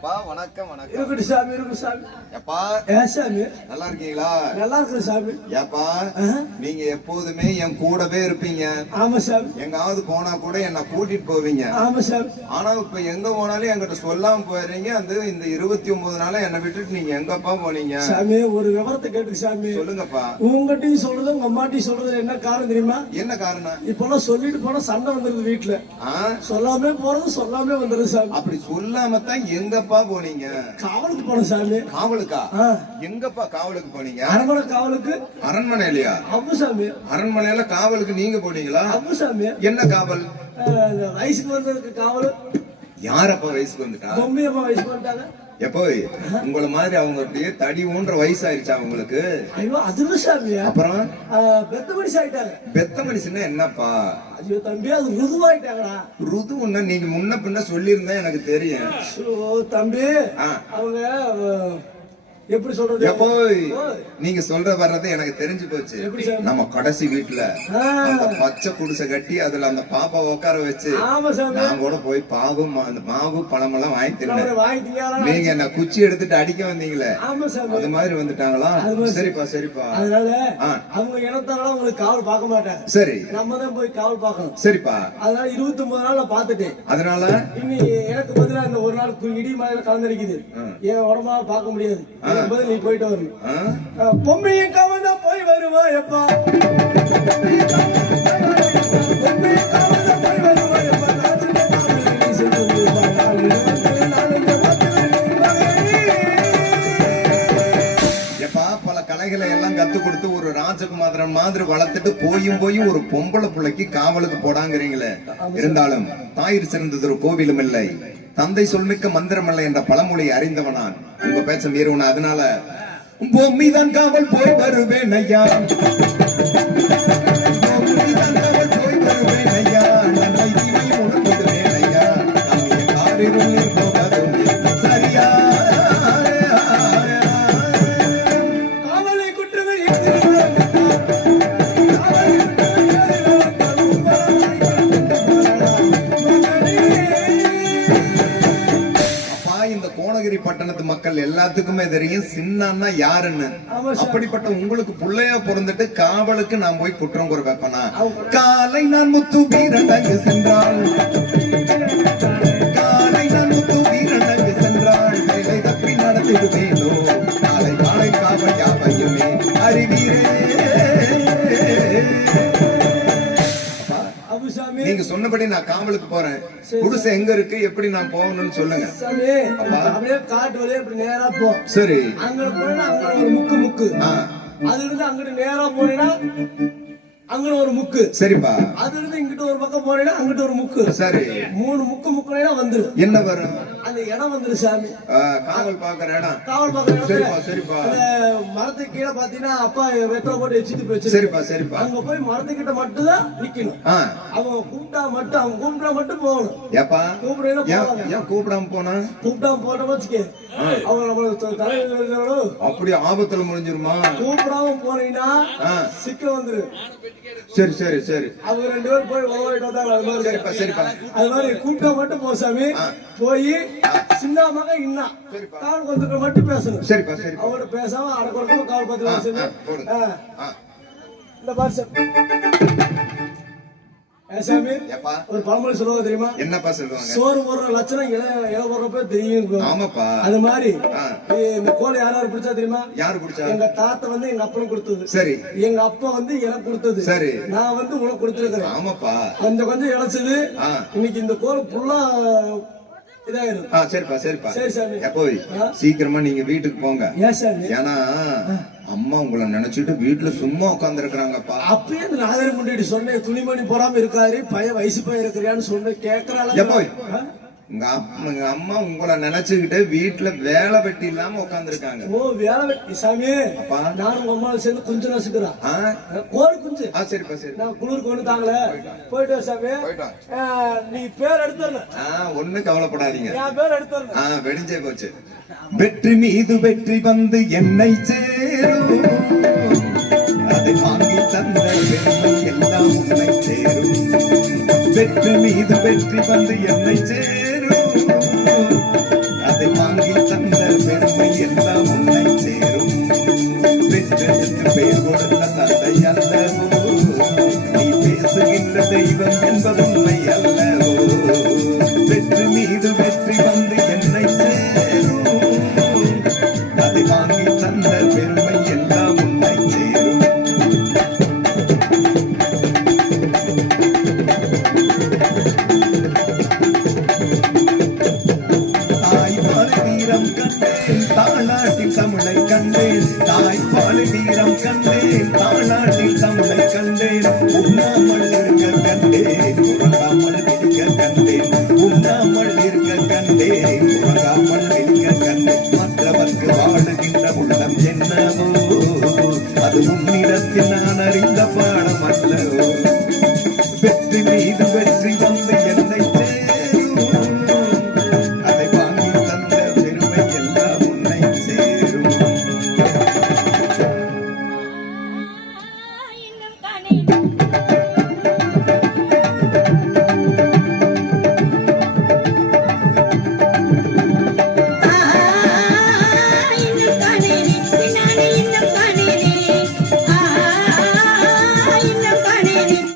அப்பா வணக்கம் வணக்கம். இருக்கட்டும் சாமி இருக்கட்டும் சாமி. எப்பா ஏ சாமி? நல்லா இருக்கீங்களா? நல்லா இருக்கிற சாமி. ஏப்பா. நீங்க எப்போதுமே என் கூடவே இருப்பீங்க. ஆமா சாமி. எங்காவது போனா கூட என்ன கூட்டிட்டு போவீங்க. ஆமா சாமி. ஆனா இப்ப எங்க போனாலும் என்கிட்ட சொல்லாம போயிடுறீங்க. அந்த இந்த இருபத்தி ஒன்பது நாளா என்னை விட்டுட்டு நீங்க எங்கப்பா போனீங்க? சாமி ஒரு விவரத்தை கேட்டு சாமி. சொல்லுங்கப்பா. உங்ககிட்டயும் சொல்றது உங்க அம்மாட்டையும் சொல்றது என்ன காரணம் தெரியுமா? என்ன காரணம்? இப்பெல்லாம் சொல்லிட்டு போனா சண்டை வந்துருது வீட்டுல? சொல்லாமே போறது சொல்லாமே வந்துருது சாமி. அப்படி சொல்லாம தான் எங்கப்பா போனீங்க? காவலுக்கு போன சாமி. காவலுக்கா? எங்கப்பா காவலுக்கு போனீங்க? அரண்மனை காவலுக்கு. அரண்மனை இல்லையா அப்பு சாமி. அரண்மனையில காவலுக்கு நீங்க போனீங்களா? அப்பு சாமி. என்ன காவல்? வயசுக்கு வந்ததுக்கு காவல். யார் அப்ப வயசுக்கு வந்துட்டா? பொம்மையம்மா வயசுக்கு வந்துட்டாங்க. எப்போ உங்கள மாதிரி அவங்க அப்படியே தடி ஊன்ற வயசாயிருச்சா அவங்களுக்கு? ஐயோ அதுல சாமி. அப்புறம்? பெத்த மனுஷி ஆயிட்டாங்க பெத்த மனுஷன்னா என்னப்பா? ஐயோ தம்பி அது ருதுவாயிட்டாங்கடா. ருதுன்னா நீங்க முன்ன பின்ன சொல்லியிருந்தா எனக்கு தெரியும். தம்பி. அவங்க எப்படி சொல்றது? எப்போ நீங்க சொல்ற வர்றது எனக்கு தெரிஞ்சு போச்சு? நம்ம கடைசி வீட்டுல அந்த பச்சை குடிசை கட்டி அதுல அந்த பாப்பா உட்கார வச்சு நான் கூட போய் பாவு அந்த மாவு பழம் எல்லாம் வாங்கி தின்னேன் அவரை வாங்கிட்டீங்களா நீங்க என்ன குச்சி எடுத்துட்டு அடிக்க வந்தீங்களே. அது மாதிரி வந்துட்டாங்களா? மாதிரி. சரிப்பா சரிப்பா. அதனால. அவங்க இனத்தால உங்களுக்கு காவல் பார்க்க மாட்டாங்க. சரி. நம்ம தான் போய் காவல் பார்க்கணும். சரிப்பா. அதனால இருபத்தி ஒன்பது நாள் நான் பார்த்துட்டேன். அதனால? இனி எனக்கு பதிலா இந்த ஒரு நாள் இடி மழையில கலந்துருக்குது என் உடம்பால பார்க்க முடியாது. பதில் நீ போயிட்டு வரணும். கவனம் தான் போய் வருவா எப்பா? பொம்மையும் கவனம் போய் வருவா எப்பா? நான் சின்ன காவலன் நீ சென்று வருவா. நான் இருபத்தி நாலு இந்த பத்து மகனே. எப்பா பல கலைகளை எல்லாம் கத்து கொடுத்து ஒரு ராஜகுமாரன் மாதிரி வளர்த்துட்டு போயும் போயும் ஒரு பொம்பளை பிள்ளைக்கு காவலுக்கு போடாங்கிறீங்களே. இருந்தாலும் தாயிற் சிறந்தது ஒரு கோவிலும் இல்லை. தந்தை சொல்மிக்க மந்திரமில்லை என்ற பழமொழி அறிந்தவனான். உங்க பேச்ச மீறுவன அதனால பொம்மிதான் காவல் போய் வருவேன் ஐயா. பட்டணத்து மக்கள் எல்லாத்துக்குமே தெரியும் சின்னான்னா யாருன்னு. அப்படிப்பட்ட உங்களுக்கு புள்ளையா பிறந்துட்டு காவலுக்கு நான் போய் குற்றம் கூற வைப்பனா காலை நான் முத்து வீரண்டங்கு சென்றாள். காலை நான் முத்து வீரண்டங்கு சென்றாள். வேலை தப்பி நடத்திடுவேனோ சொன்னபடி நான் காவலுக்கு போறேன். குடிசை எங்க இருக்கு? எப்படி நான் போகணும்னு சொல்லுங்க. அப்படியே காட்டு வழியா இப்படி நேரா போ. சரி. அங்க போனா அங்க ஒரு முக்கு முக்கு. ஆ. அதுல இருந்து அங்கிட்டு நேரா போனீங்கன்னா அங்க ஒரு முக்கு. சரிப்பா. அதுல இருந்து இங்கிட்ட ஒரு பக்கம் போனீங்கன்னா அங்கிட்ட ஒரு முக்கு. சரி. மூணு முக்கு முக்குனா வந்துரும். என்ன வரும்? அந்த இடம் வந்துரு சாமி. காவல் பாக்குற இடம். காவல் பார்க்குற இடத்துல சரிப்பா சரிப்பா. அந்த மரத்துக்கு கீழே பாத்தீங்கன்னா அப்பா வெத்தலை போட்டு வச்சுட்டு போச்சு சரிப்பா சரிப்பா. அங்க போய் மரத்துக்கிட்ட மட்டும் தான் நிக்கணும் அவங்க கூப்பிட்டா மட்டும் அவங்க கூப்பிட்டா மட்டும் போகணும். ஏப்பா? கூப்பிடுறா ஏன் போவாங்க ஏன் கூப்பிடாம போனா? கூப்பிட்டா போட்ட வச்சுக்க. அவங்க தலைவர் அப்படி ஆபத்துல முடிஞ்சிருமா கூப்பிடாம போனீங்கன்னா சிக்க வந்துரு. சரி சரி சரி. அவங்க ரெண்டு பேரும் போய் மாதிரி. சரிப்பா சரிப்பா. அது மாதிரி கூப்பிட்டா மட்டும் போ சாமி. போய் சின்ன மகன் இன்னா. காவல் வந்துட்டு மட்டும் பேசணும் சரிப்பா சரிப்பா. அவங்கள்ட்ட பேசாம அடக்கொடுக்காம காவல் பார்த்து ஆ, பேசணும் இந்த பாரு சார். ஒரு பழமொழி சொல்லுவாங்க தெரியுமா? என்னப்பா சொல்லுவாங்க? சோறு போடுற லட்சணம் இல இல போடுறப்ப தெரியும் ஆமாப்பா. அது மாதிரி. இந்த கோழி யார் யார் பிடிச்சா தெரியுமா? யாரு பிடிச்சா? எங்க தாத்தா வந்து எங்க அப்பனுக்கு கொடுத்தது. சரி. எங்க அப்பா வந்து எனக்கு கொடுத்தது. சரி. நான் வந்து உனக்கு கொடுத்துருக்கிறேன். ஆமாப்பா. கொஞ்சம் கொஞ்சம் இழைச்சது. இன்னைக்கு இந்த கோல் ஃபுல்லா ஆ சரிப்பா சரிப்பா. எப்போ சீக்கிரமா நீங்க வீட்டுக்கு போங்க. ஏன்னா அம்மா உங்களை நினைச்சிட்டு வீட்டுல சும்மா உட்கார்ந்து இருக்கிறாங்கப்பா அப்பயே இந்த நாகரி முன்னாடி சொன்னேன் துணிமணி போடாம இருக்காரு பையன் வயசு பையன் சொன்னேன் கேக்குறாள்? எப்போ உங்க அம்மா உங்க அம்மா உங்களை நினைச்சுக்கிட்டு வீட்டுல வேலை வெட்டி இல்லாம உட்காந்துருக்காங்க ஓ வேலை வெட்டி சாமி. அப்பா. நானும் உங்க அம்மாவை சேர்ந்து குஞ்சு நசுக்கிறேன் கோழி குஞ்சு. ஆ, சரிப்பா சரி. நான் குளிருக்கு ஒண்ணு தாங்களே. போயிட்டு. சாமி. நீ பேர் எடுத்துடணும். ஆ ஒண்ணு கவலைப்படாதீங்க. என் பேர் எடுத்துடணும். ஆ வெடிஞ்சே போச்சு. வெற்றி மீது வெற்றி வந்து என்னை சேரும். அதை வாங்கி தந்த பெருமை எல்லாம் உன்னை சேரும். வெற்றி மீது வெற்றி வந்து என்னை சேரும். கண்டேன் தமிழை கண்டே